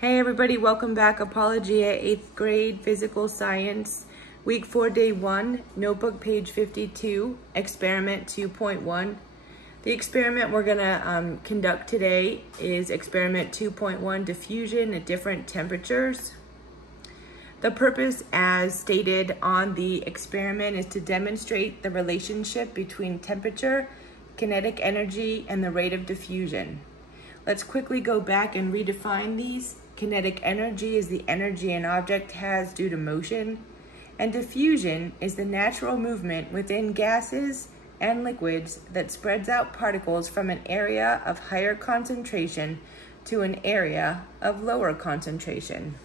Hey everybody, welcome back. Apologia, 8th grade, physical science, week 4, day 1, notebook page 52, experiment 2.1. The experiment we're gonna conduct today is experiment 2.1, diffusion at different temperatures. The purpose, as stated on the experiment, is to demonstrate the relationship between temperature, kinetic energy, and the rate of diffusion. Let's quickly go back and redefine these. Kinetic energy is the energy an object has due to motion, and diffusion is the natural movement within gases and liquids that spreads out particles from an area of higher concentration to an area of lower concentration.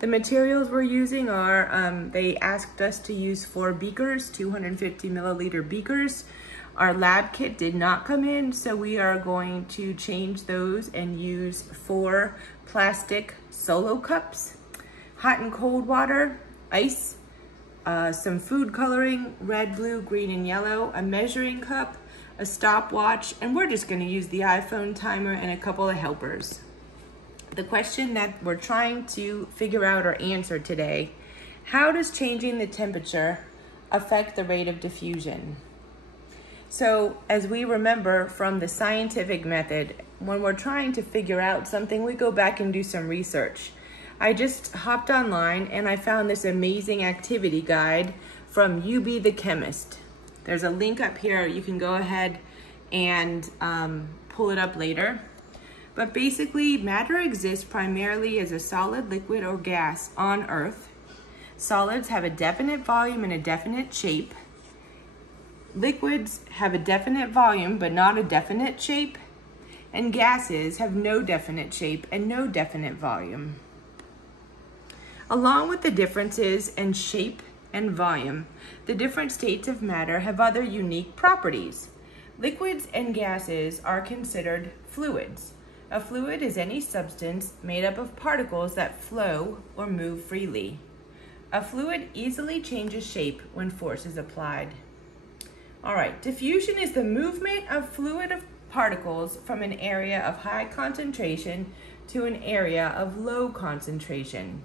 The materials we're using are, they asked us to use 4 beakers, 250 milliliter beakers. Our lab kit did not come in, so we are going to change those and use 4 plastic solo cups, hot and cold water, ice, some food coloring, red, blue, green, and yellow, a measuring cup, a stopwatch, and we're just gonna use the iPhone timer and a couple of helpers. The question that we're trying to figure out or answer today: how does changing the temperature affect the rate of diffusion? So, as we remember from the scientific method, when we're trying to figure out something, we go back and do some research. I just hopped online and I found this amazing activity guide from UB the Chemist. There's a link up here. You can go ahead and pull it up later. But basically, matter exists primarily as a solid, liquid, or gas on Earth. Solids have a definite volume and a definite shape. Liquids have a definite volume but not a definite shape, and gases have no definite shape and no definite volume. Along with the differences in shape and volume, the different states of matter have other unique properties. Liquids and gases are considered fluids. A fluid is any substance made up of particles that flow or move freely. A fluid easily changes shape when force is applied. All right, diffusion is the movement of fluid of particles from an area of high concentration to an area of low concentration.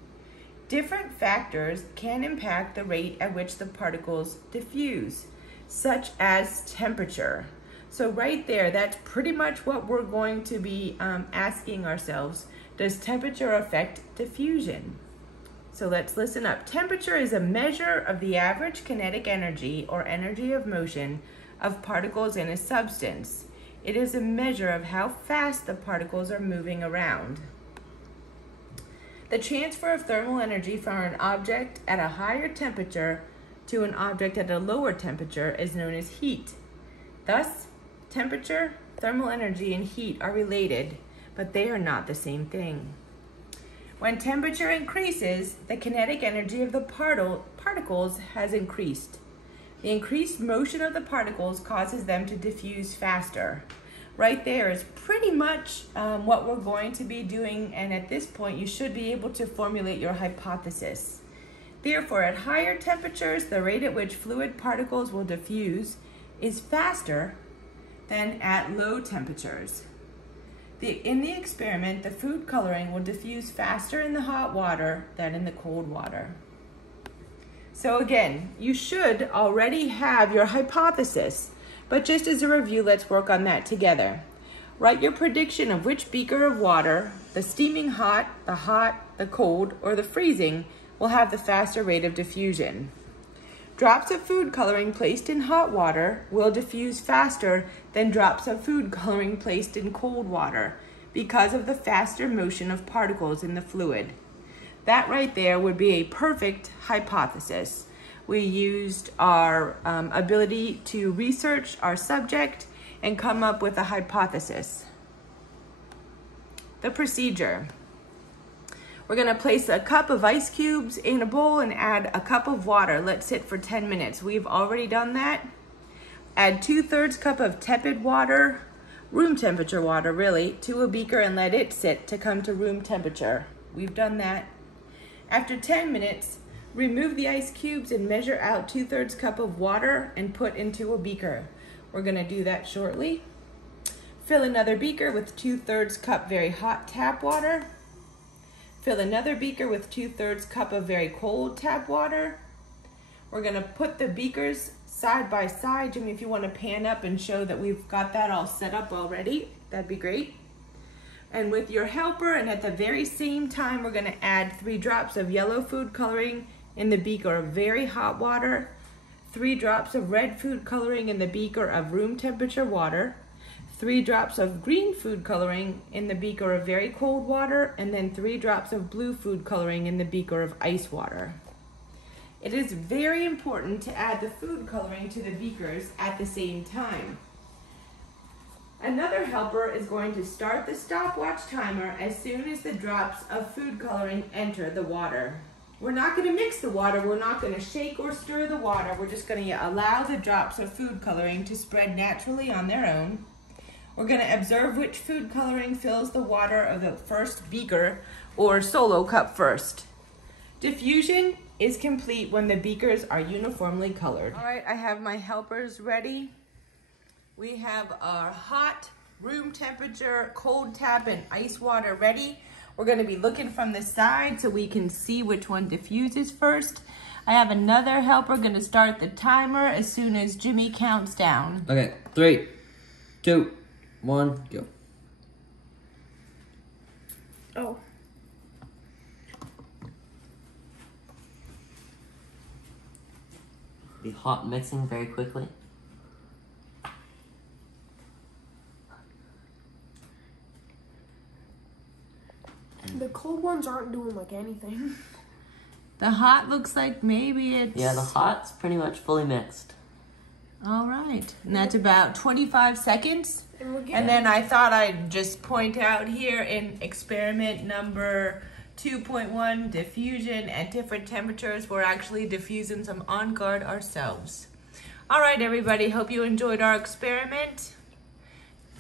Different factors can impact the rate at which the particles diffuse, such as temperature. So right there, that's pretty much what we're going to be asking ourselves. Does temperature affect diffusion? So let's listen up. Temperature is a measure of the average kinetic energy or energy of motion of particles in a substance. It is a measure of how fast the particles are moving around. The transfer of thermal energy from an object at a higher temperature to an object at a lower temperature is known as heat. Thus, temperature, thermal energy, and heat are related, but they are not the same thing. When temperature increases, the kinetic energy of the particles has increased. The increased motion of the particles causes them to diffuse faster. Right there is pretty much what we're going to be doing, and at this point you should be able to formulate your hypothesis. Therefore, at higher temperatures, the rate at which fluid particles will diffuse is faster than at low temperatures. In the experiment, the food coloring will diffuse faster in the hot water than in the cold water. So again, you should already have your hypothesis, but just as a review, let's work on that together. Write your prediction of which beaker of water, the steaming hot, the cold, or the freezing, will have the faster rate of diffusion. Drops of food coloring placed in hot water will diffuse faster than drops of food coloring placed in cold water because of the faster motion of particles in the fluid. That right there would be a perfect hypothesis. We used our ability to research our subject and come up with a hypothesis. The procedure. We're gonna place a cup of ice cubes in a bowl and add a cup of water. Let sit for 10 minutes. We've already done that. Add 2/3 cup of tepid water, room temperature water really, to a beaker and let it sit to come to room temperature. We've done that. After 10 minutes, remove the ice cubes and measure out 2/3 cup of water and put into a beaker. We're gonna do that shortly. Fill another beaker with 2/3 cup very hot tap water. Fill another beaker with 2/3 cup of very cold tap water. We're gonna put the beakers side by side. Jimmy, if you wanna pan up and show that we've got that all set up already, that'd be great. And with your helper, and at the very same time, we're gonna add 3 drops of yellow food coloring in the beaker of very hot water, 3 drops of red food coloring in the beaker of room temperature water, 3 drops of green food coloring in the beaker of very cold water, and then 3 drops of blue food coloring in the beaker of ice water. It is very important to add the food coloring to the beakers at the same time. Another helper is going to start the stopwatch timer as soon as the drops of food coloring enter the water. We're not going to mix the water, we're not going to shake or stir the water, we're just going to allow the drops of food coloring to spread naturally on their own. We're going to observe which food coloring fills the water of the first beaker or solo cup first. Diffusion is complete when the beakers are uniformly colored. All right, I have my helpers ready. We have our hot room temperature, cold tap, and ice water ready. We're going to be looking from the side so we can see which one diffuses first. I have another helper going to start the timer as soon as Jimmy counts down. Okay, 3, 2, 1, go. Oh. Be hot mixing very quickly. The cold ones aren't doing like anything. The hot looks like maybe it's... Yeah, the hot's pretty much fully mixed. All right, and that's about 25 seconds. And then I thought I'd just point out here in experiment number 2.1, diffusion at different temperatures, we're actually diffusing some on guard ourselves. All right, everybody, hope you enjoyed our experiment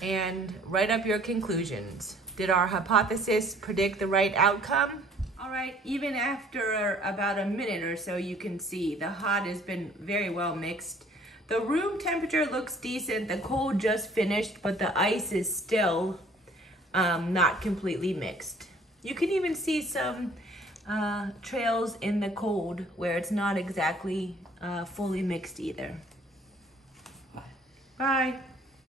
and write up your conclusions. Did our hypothesis predict the right outcome? All right, even after about a minute or so, you can see the hot has been very well mixed. The room temperature looks decent. The cold just finished, but the ice is still not completely mixed. You can even see some trails in the cold where it's not exactly fully mixed either. Bye. Bye.